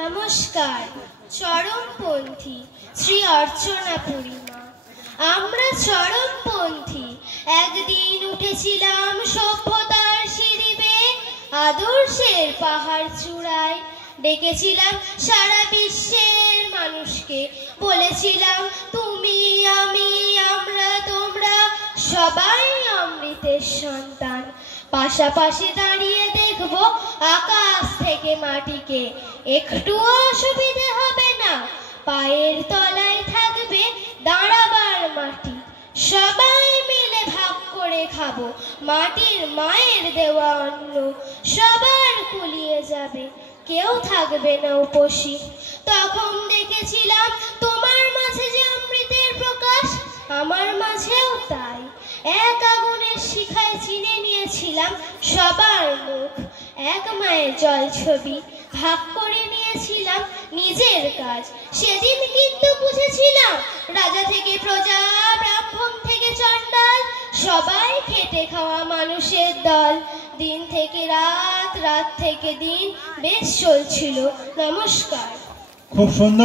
নমস্কার। চরমপন্থী শ্রী অর্চনা পূর্ণিমা। আমরা চরমপন্থী একদিন উঠেছিলাম সভ্যতার সিঁড়ি বেয়ে, আদর্শের পাহাড় চূড়ায় ডেকেছিলাম সারা বিশ্বের মানুষকে, বলেছিলাম তুমি আমি আমরা তোমরা সবাই অমৃতের সন্তান। পাশাপাশি দাঁড়িয়ে দেখব আকাশ থেকে মাটিকে, একটুও অসুবিধে হবে না, পায়ের তলায় থাকবে দাঁড়াবার মাটি। সবাই মিলে ভাগ করে খাবো মাটির মায়ের দেওয়া অন্ন, সবার কুলিয়ে যাবে, কেউ থাকবে না উপসী। তখন দেখেছিলাম তোমার মাঝে যে অমৃতের প্রকাশ, আমার মাঝেও তাই। এক আগুনের শিখায় চিনে নিয়েছিলাম সবার মুখ, এক মায়ের জল ছবি ভাগ করে নিয়েছিলাম নিজের কাজ। সেদিন কিন্তু বুঝেছিলাম রাজা থেকে প্রজা, ব্রাহ্মণ থেকে চণ্ডাল, সবাই খেটে খাওয়া মানুষের দল। দিন থেকে রাত, রাত থেকে দিন বেশ চলছিল। নমস্কার। খুব সুন্দর।